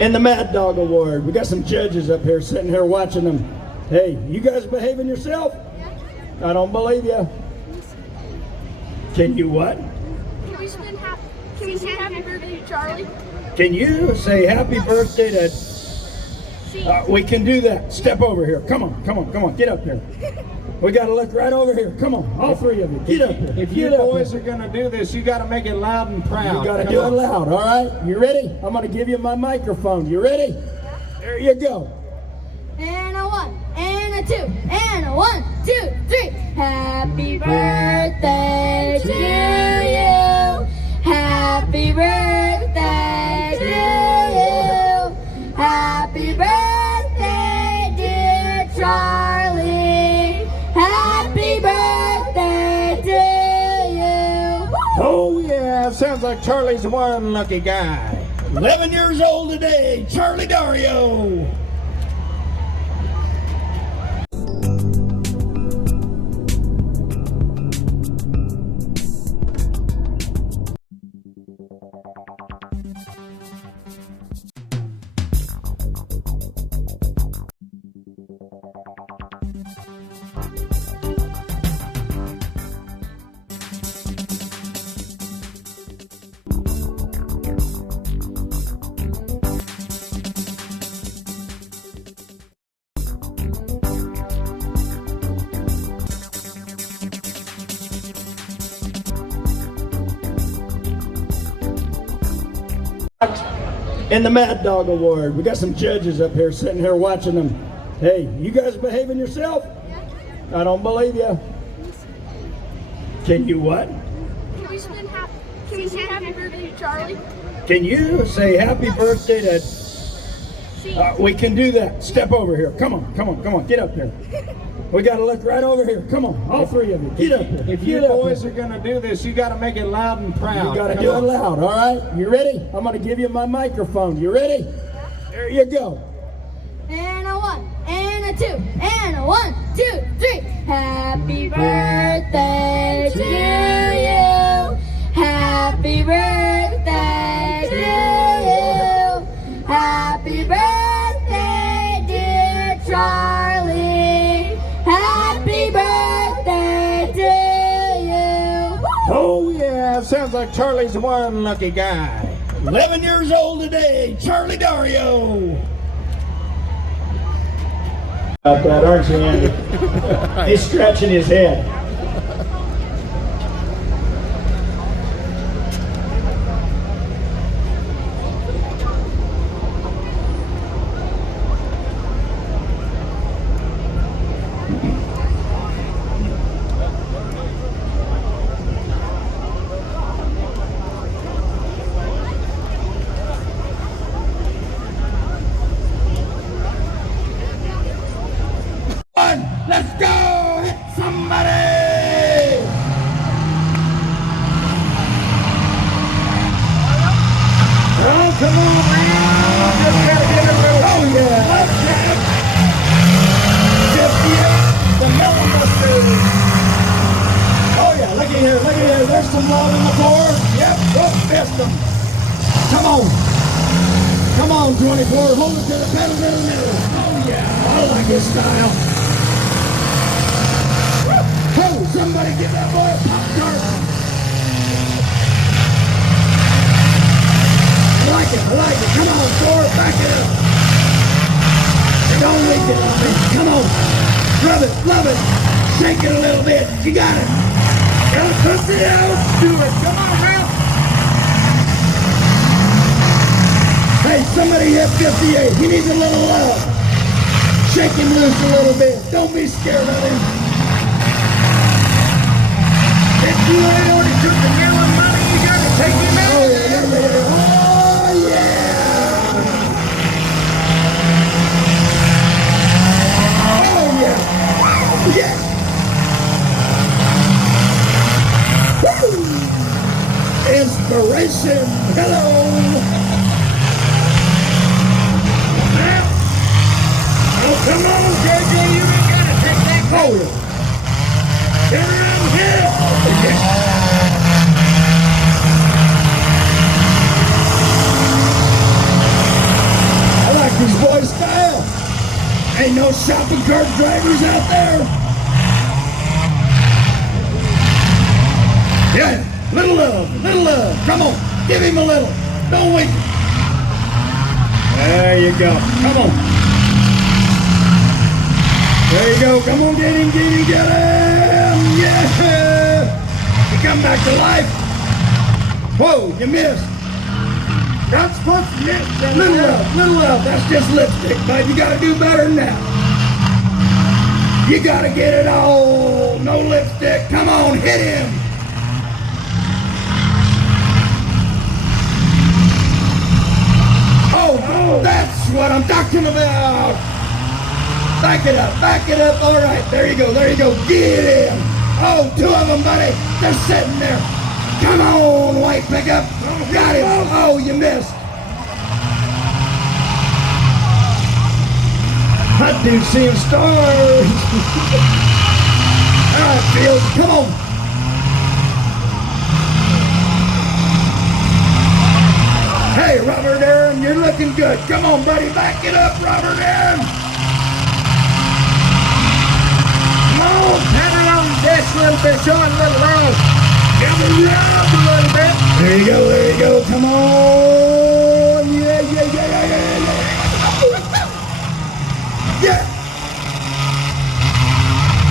And the Mad Dog Award. We got some judges up here sitting here watching them. Hey, you guys behaving yourself? I don't believe you. Can you what? Can we sing happy birthday to Charlie? Can you say happy birthday to... we can do that. Step over here. Come on, come on, come on. Get up here. We got to look right over here. Come on, all three of you. Get up here. If you boys are going to do this, you got to make it loud and proud. You got to do it loud, all right? You ready? I'm going to give you my microphone. You ready? There you go. And a 1, and a 2, and a 1, 2, 3. Happy birthday to you. Happy birthday to you. Happy birthday, dear Charlie. Happy birthday to you. Oh yeah, sounds like Charlie's one lucky guy. 11 years old today, Charlie Dario. And the Mad Dog Award. We got some judges up here sitting here watching them. Hey, you guys behaving yourself? I don't believe you. Can you what? Can we sing happy birthday to Charlie? Can you say happy birthday to... we can do that. Step over here. Come on, come on, come on. Get up here. We got to look right over here. Come on, all three of you. Get up here. If you boys are going to do this, you got to make it loud and proud. You got to do it loud, all right? You ready? I'm going to give you my microphone. You ready? There you go. And a 1, and a 2, and a 1, 2, 3. Happy birthday to you. Happy birthday to you. Happy birthday, dear Charlie. Happy birthday to you. Oh yeah, sounds like Charlie's one lucky guy. 11 years old today, Charlie Dario. About that, aren't you, Andy? He's scratching his head. Let's go! Hit somebody! Oh, come on, man! Just gotta get a little... Oh, yeah! Let's have 58, the Melon Busters! Oh, yeah, looky here, looky here. There's some love in the floor. Yep, don't fist them. Come on. Come on, 24. Hold it to the pedal to the middle. Oh, yeah. I like his style. Oh, somebody give that boy a Pop-Tart. I like it, I like it. Come on, Thor, back it up. Don't leak it on me. Come on. Rub it, love it. Shake it a little bit. You got it. Gotta push it out. Do it. Come on, man. Hey, somebody hit 58. He needs a little love. Shake him loose a little bit. Don't be scared of him. If you ain't already took the melon money, you gotta take him out. Oh, yeah. Oh, yeah. Oh, yeah. Yeah. Woo. Inspiration. Hello. Oh, come on, JJ. You ain't gotta take that. Oh, yeah. Turn around here. Ain't no shopping cart drivers out there. Yeah, little love, little love. Come on, give him a little. Don't wait. There you go. Come on. There you go. Come on, get him, get him, get him. Yeah. He come back to life. Whoa, you missed. Not supposed to miss. Little love, little love. That's just lipstick, bud. You gotta do better than that. You gotta get it all. No lipstick. Come on, hit him. Oh, that's what I'm talking about. Back it up, back it up. All right, there you go, there you go. Get him. Oh, two of them, buddy. They're sitting there. Come on, white pickup. Got him. Oh, you missed. Hot dude seeing stars. All right, Fields, come on. Hey, Robert Aaron, you're looking good. Come on, buddy, back it up, Robert Aaron. Come on, pedal on this little bit, showing a little love. Give it up a little bit. There you go, there you go. Come on. Yeah, yeah, yeah, yeah, yeah, yeah. Yeah.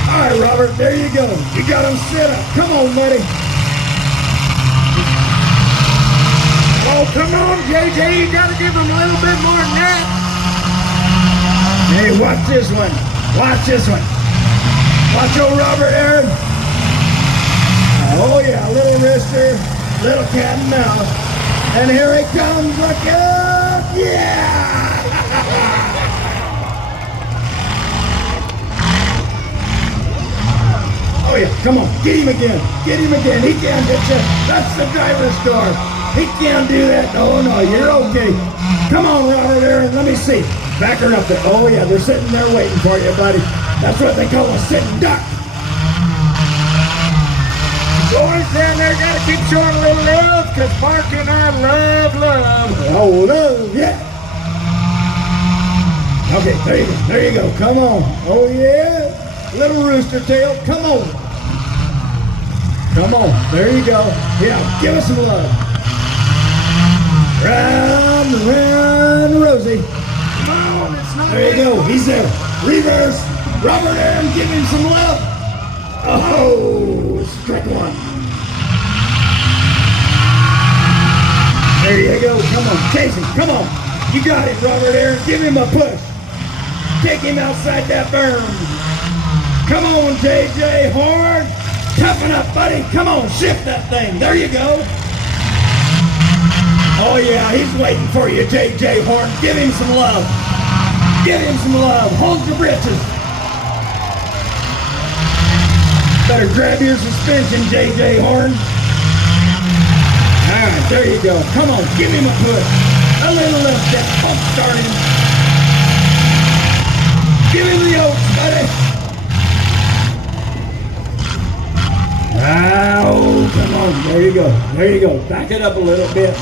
All right, Robert, there you go. You got him set up. Come on, buddy. Oh, come on, JJ, you gotta give him a little bit more than that. Hey, watch this one. Watch this one. Watch old Robert Aaron. Oh yeah, little wrister, little cat and mouse. And here he comes, look out! Yeah! Oh yeah, come on, get him again. Get him again. He can't hit you. That's the driver's door. He can't do that. Oh no, you're okay. Come on, Robert Aaron, let me see. Back her up there. Oh yeah, they're sitting there waiting for you, buddy. That's what they call a sitting duck. Boys down there gotta keep showing a little love, because Mark and I love love. Oh, love, yeah. Okay, there you go. There you go. Come on. Oh yeah. Little rooster tail. Come on. Come on. There you go. Yeah, give us some love. Round and round, Rosie. Come on, it's not there you go. He's there. Reverse. Robert Aaron, give him some love. Oh, strike one. There you go. Come on, chase him. Come on. You got it, Robert Aaron. Give him a push. Take him outside that berm. Come on, JJ Horn. Toughen up, buddy. Come on, shift that thing. There you go. Oh yeah, he's waiting for you, JJ Horn. Give him some love. Give him some love. Hold your britches. Better grab your suspension, JJ Horn. All right, there you go. Come on, give him a push. A little lift, that pump starting. Give him the oats, buddy. Oh, come on. There you go. There you go. Back it up a little bit.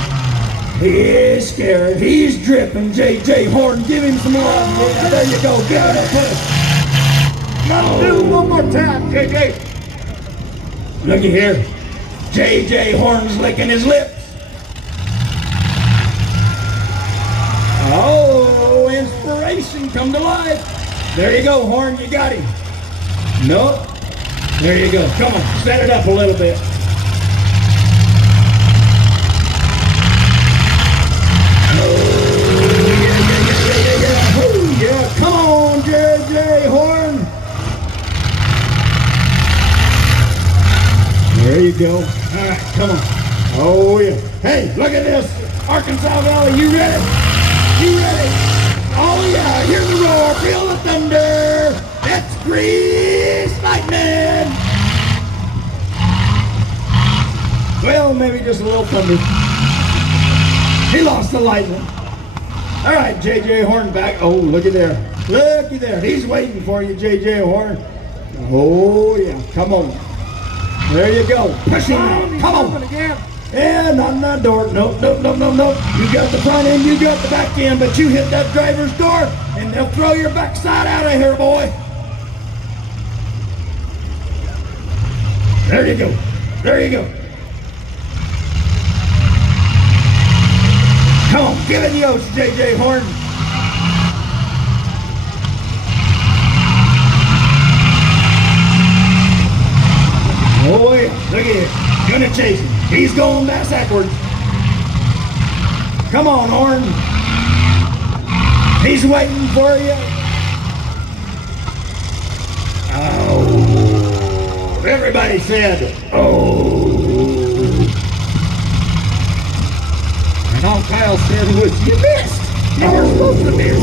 He is scared. He's dripping. JJ Horn, give him some love. Yeah, there you go. Give it a push. Let's do it one more time, JJ. Looky here. JJ Horn's licking his lips. Oh, inspiration come to life. There you go, Horn. You got him. Nope. There you go. Come on. Set it up a little bit. Yeah, come on, JJ Horn. There you go. All right, come on. Oh, yeah. Hey, look at this. Arkansas Valley, you ready? You ready? Oh, yeah. Hear the roar. Feel the thunder. That's Grease Lightning. Well, maybe just a little thunder. He lost the lightning. All right, JJ Horn back. Oh, looky there. Looky there. He's waiting for you, JJ Horn. Oh, yeah. Come on. There you go. Push him. Come on. And on the door. Nope, nope, nope, nope, nope. You got the front end, you got the back end, but you hit that driver's door and they'll throw your backside out of here, boy. There you go. There you go. Come on, give it the oats, JJ Horn. Oh boy, look at it. Gonna chase him. He's going backwards. Come on, Horn. He's waiting for you. Oh. Everybody said, oh. And all Kyle said was, you missed. You were supposed to miss.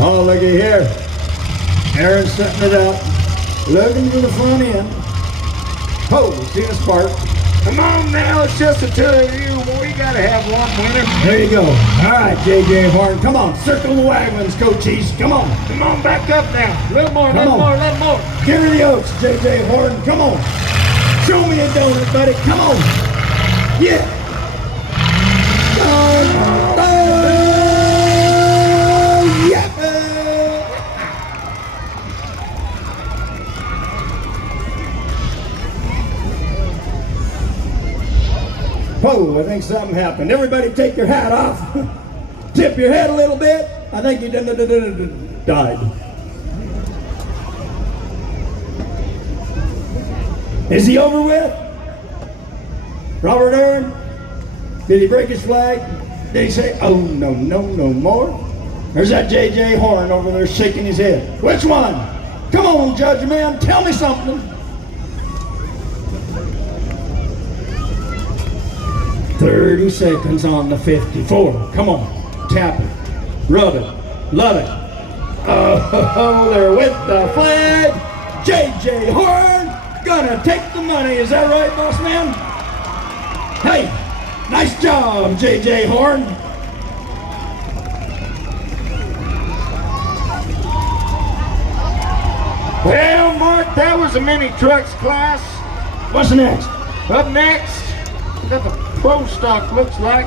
Oh, looky here. Aaron's setting it up. Looking to the front end. Oh, see this part. Come on now, it's just the two of you. Boy, you gotta have one winner. There you go. All right, JJ Horn. Come on, circle the wagons, coaches. Come on. Come on, back up now. A little more, a Come little on. more, a little more. Give her the oats, JJ Horn. Come on. Show me a donut, buddy. Come on. Yeah. Oh, yeah. Whoa, I think something happened. Everybody take your hat off. Tip your head a little bit. I think you died. Is he over with? Robert Aaron? Did he break his flag? Did he say, oh, no, no, no more? There's that JJ Horn over there shaking his head. Which one? Come on, Judge Man, tell me something. 30 seconds on the 54. Come on, tap it, rub it, love it. Oh, they're with the flag. JJ Horn gonna take the money. Is that right, boss man? Hey, nice job, JJ Horn. Well, Mark, that was a mini trucks class. What's next? Up next, we got the pro stock, looks like.